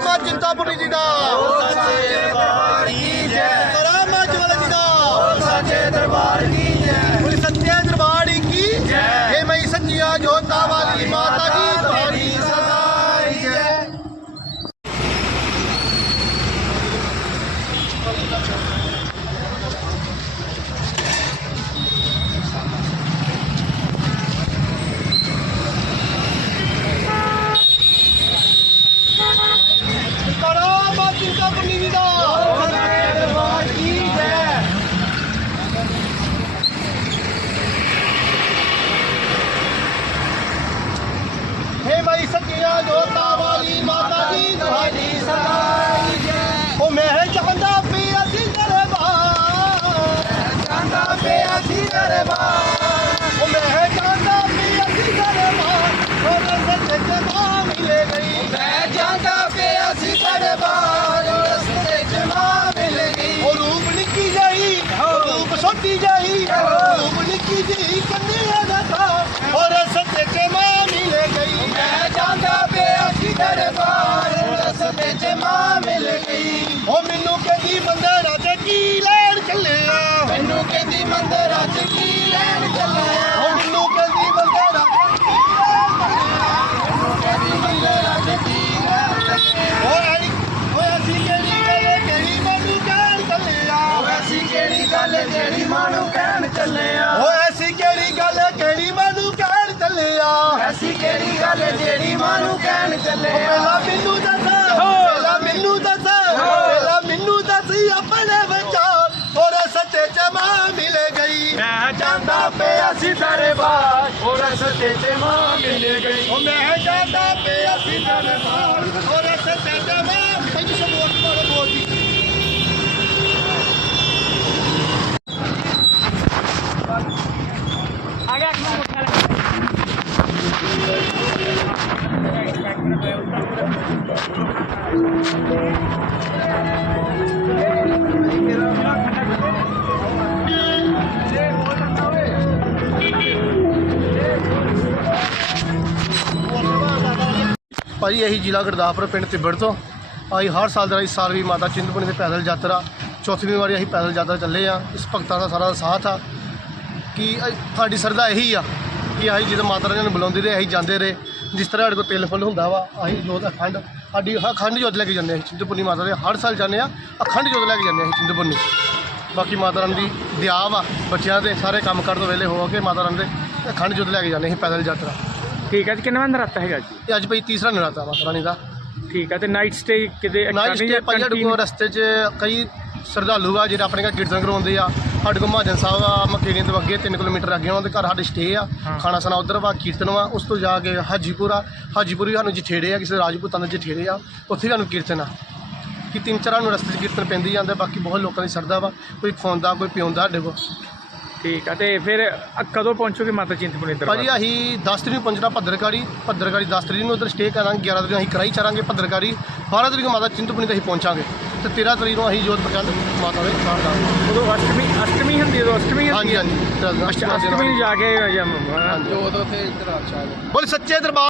ਮਾਂ ਚਿੰਤਾਪੁਰੀ ਜੀ ਦਾ ਸੱਚੇ ਦਰਬਾਰ ਕੀ ਜੈ ਕਰਾ ਮਾਂ ਜਵਾਲਾ ਜੀ ਦਾ ਸੱਚੇ ਦਰਬਾਰ ਕੀ ਜੈ ਬੋਲੇ ਸੱਚੇ ਦਰਬਾਰ ਕੀ ਜੈ। हे ਮਈ ਸੱਚੀਆਂ ਜੋਤਾਂ ਵਾਲੀ ਮਾਤਾ ਜੀ ਤੁਹਾਡੀ ਸਦਾ ਜੈ ਕਰਾ ਮਾਂ ਚਿੰਤਾਪੁਰੀ ਜੀ ਦਾ ਸੱਚੇ ਦਰਬਾਰ ਕੀ ਜੈ हे ਮਈ ਸੱਚੀਆਂ ਜੋਤਾਂ ਜਾਂਦਾ ਪਿਆ ਸੀ ਦਰਬਾਰ। ਉਹ ਰਸਤੇ ਚ ਮਾਂ ਮਿਲ ਗਈ। ਉਹ ਮੈਂ ਜਾਂਦਾ ਪਿਆ ਸੀ ਦਰਬਾਰ। ਔਰ ਸੱਚੇ ਚ ਮਾਂ ਪੰਜ ਸਬੂਤ ਮਾਰੋ ਬੋਲਦੀ। ਭਾਜੀ, ਇਹੀ ਜ਼ਿਲ੍ਹਾ ਗੁਰਦਾਸਪੁਰ, ਪਿੰਡ ਤਿੱਬੜ ਤੋਂ। ਅਸੀਂ ਹਰ ਸਾਲ ਦਾ ਇਸ ਸਾਲ ਵੀ ਮਾਤਾ ਚਿੰਤਪੁਰਨੀ ਦੀ ਪੈਦਲ ਯਾਤਰਾ, ਚੌਥੀ ਵਾਰੀ ਅਸੀਂ ਪੈਦਲ ਯਾਤਰਾ ਚੱਲੇ ਆ। ਇਸ ਭਗਤਾਂ ਦਾ ਸਾਰਾ ਸਾਥ ਆ। ਕਿ ਸਾਡੀ ਸਰਦਾ ਇਹੀ ਆ ਕਿ ਅਸੀਂ ਜਦੋਂ ਮਾਤਾ ਰਾਣੀ ਨੂੰ ਬੁਲਾਉਂਦੇ ਰਹੇ ਅਸੀਂ ਜਾਂਦੇ ਰਹੇ। ਜਿਸ ਤਰ੍ਹਾਂ ਸਾਡੇ ਕੋਲ ਤਿਲ ਫੁੱਲ ਹੁੰਦਾ ਵਾ ਅਸੀਂ ਜੋਤ ਅਖੰਡ, ਸਾਡੀ ਅਖੰਡ ਜੋਤ ਲੈ ਕੇ ਜਾਂਦੇ ਹਾਂ ਅਸੀਂ ਚਿੰਤਪੁਰਨੀ ਮਾਤਾ ਦੇ। ਹਰ ਸਾਲ ਜਾਂਦੇ ਆ, ਅਖੰਡ ਜੋਤ ਲੈ ਕੇ ਜਾਂਦੇ ਹਾਂ ਅਸੀਂ ਚਿੰਤਪੁਰਨੀ। ਬਾਕੀ ਮਾਤਾ ਰਾਣੀ ਦੀ ਦਿਆ ਵਾ, ਬੱਚਿਆਂ ਦੇ ਸਾਰੇ ਕੰਮ ਕਰਨ ਤੋਂ ਵੇਲੇ ਹੋ ਕੇ ਮਾਤਾ ਰਾਣੀ ਦੇ ਅਖੰਡ ਜੋਤ ਲੈ ਕੇ ਜਾਂਦੇ ਅਸੀਂ ਪੈਦਲ ਯਾਤਰਾ। ਠੀਕ ਹੈ ਜੀ ਕਿੰਨਾ ਨਰਾਤਾ ਹੈਗਾ ਜੀ? ਅੱਜ ਭਾਈ ਤੀਸਰਾ ਨਰਾਤਾ ਮਾਤਾ ਰਾਣੀ ਦਾ। ਠੀਕ ਹੈ ਤੇ ਨਾਈਟ ਸਟੇ ਕਿਤੇ ਨਾਈਟ ਸਟੇ ਭਾਈ ਸਾਡੇ ਕੋਲ ਰਸਤੇ 'ਚ ਕਈ ਸ਼ਰਧਾਲੂ ਆ ਜਿਹੜੇ ਆਪਣੇ ਘਰ ਕੀਰਤਨ ਕਰਵਾਉਂਦੇ ਆ। ਸਾਡੇ ਕੋਲ ਮਹਾਜਨ ਸਾਹਿਬ ਆ ਮਕੇਰੀਆਂ ਤੋਂ ਅੱਗੇ 3 ਕਿਲੋਮੀਟਰ ਅੱਗੇ ਉਹਨਾਂ ਦੇ ਘਰ ਸਾਡੇ ਸਟੇ ਆ। ਖਾਣਾ ਸਨਾ ਉਧਰ ਵਾ ਕੀਰਤਨ ਵਾ ਉਸ ਤੋਂ ਜਾ ਕੇ ਹਾਜੀਪੁਰ ਆ। ਹਾਜੀਪੁਰ ਵੀ ਸਾਨੂੰ ਜਠੇੜੇ ਆ ਕਿਸੇ ਰਾਜਪੂਤਾਂ ਦੇ ਜਠੇੜੇ ਆ। ਉੱਥੇ ਵੀ ਸਾਨੂੰ ਕੀਰਤਨ ਆ। ਕਿ ਤਿੰਨ ਚਾਰਾਂ ਨੂੰ ਰਸਤੇ 'ਚ ਕੀਰਤਨ ਪੈਂਦੀ ਜਾਂਦਾ ਬਾਕੀ ਬਹੁਤ ਲੋਕਾਂ ਦੀ ਸਰਦਾ ਵਾ। ਕੋਈ ਖਵਾਉਂਦਾ ਕੋਈ ਪਿਉਂਦਾ ਸਾਡੇ ਕੋਲ। ਠੀਕ ਹੈ ਤੇ ਫਿਰ ਅ- ਕਦੋਂ ਪਹੁੰਚੋਗੇ ਮਾਤਾ ਚਿੰਤਪੁਰਨੀ ਦਰਬਾਰ ਭਾਜੀ ਅਸੀਂ 10 ਤਰੀਕ ਨੂੰ ਪਹੁੰਚਣਾ ਭੱਦਰਕਾਰੀ ਭੱਦਰਕਾਰੀ 10 ਤਰੀਕ ਨੂੰ ਉਧਰ ਸਟੇ ਕਰਾਂਗੇ 11 ਤਰੀਕ ਨੂੰ ਅਸੀਂ ਕਰਾਈ ਚਾਰਾਂਗੇ ਭੱਦਰਕਾਰੀ 12 ਤਰੀਕ ਨੂੰ ਮਾਤਾ ਚਿੰਤਪੁਰਨੀ ਤੇ ਅਸੀਂ ਪਹੁੰਚਾਂਗੇ। ਤੇ 13 ਤਰੀਕ ਨੂੰ ਅਸੀਂ ਜੋਤ ਪ੍ਰਚੰਡ ਮਾਤਾ ਦੇ ਬਾਹਰ ਦਾਂਗੇ ਉਦੋਂ ਅਸ਼ਟਮੀ ਅਸ਼ਟਮੀ ਹੁੰਦੀ ਹੈ ਉਦੋਂ ਅਸ਼ਟਮੀ ਹਾਂਜੀ ਹੁੰਦੀ ਹੈ? ਹਾਂਜੀ ਅੱਛਾ, ਅਸ਼ਟਮੀ ਨੂੰ ਜਾ ਕੇ ਜਾਂ- ਹਾਂਜੀ। ਜੋ ਉਥੇ ਇਤਰਾਜ਼ ਆ ਬੋਲ ਸੱਚੇ ਦਰਬਾਰ